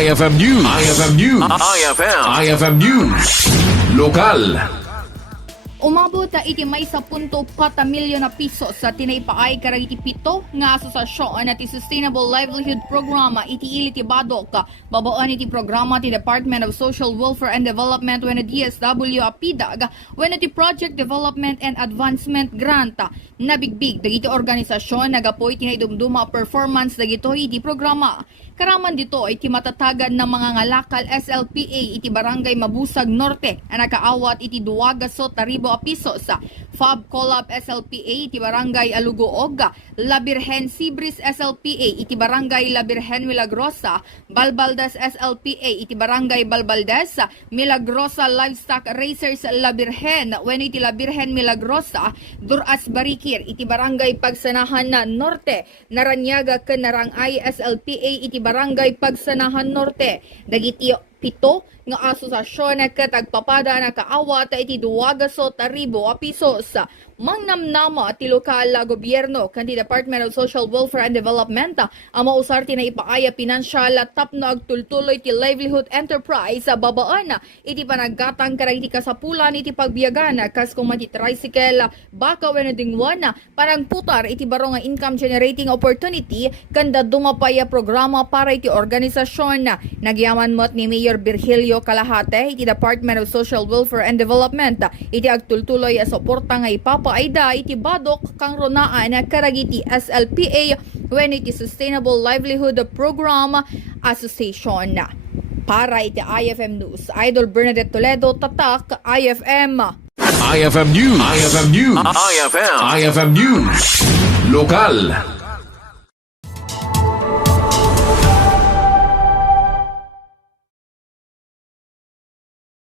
IFM News. IFM News. IFM News. Lokal. Umabot iti may 10.4 milyon na piso sa tinaipay karag iti pito nga asosasyon at Sustainable Livelihood Program iti ili ti Badoc. Babaan iti programa ti Department of Social Welfare and Development when Dswd apidag when iti Project Development and Advancement Grant. Nabigbig dagiti organisasyon nagapoy tinaidumduma performance dagito iti programa. Karaman dito iti matatagan ng mga ngalakal SLPA iti Barangay Mabusag Norte ang nakaawat iti 2,000,000 pisos sa FAB Collab SLPA iti Barangay Alugoog, La Virgen Sibris SLPA iti Barangay La Virgen Milagrosa, Balbaldas SLPA iti Barangay Balbaldas, Milagrosa Livestock Racers La Virgen when iti La Virgen Milagrosa, Duras Barikir iti Barangay Pagsanahan na Norte, Naranyaga ken Narangay SLPA iti Barangay Pagsanahan Norte. Dagiti pito nga asosasyon na katagpapada na kaawat iti 2,000,000 pisos. Mangnamnama ti lokal gobyerno kanti Department of Social Welfare and Development ang mausarti na ipaaya pinansyal tapno agtultuloy ti livelihood enterprise sa babaan iti panaggatang karag iti kasapulan iti pagbiyagan kas kung mati tricycle baka when dingwan panagputar iti baro nga income generating opportunity kanda dumapaya programa para iti organisasyon. Nagyaman mo't ni Mayor Virgilio Kalahate iti Department of Social Welfare and Development iti agtultuloy suporta nga ipapaayda iti Badoc kang ronaan karagiti SLPA when iti Sustainable Livelihood Program Association. Para iti IFM News, Idol Bernadette Toledo, Tatak, IFM. IFM News. IFM News. IFM News. Lokal.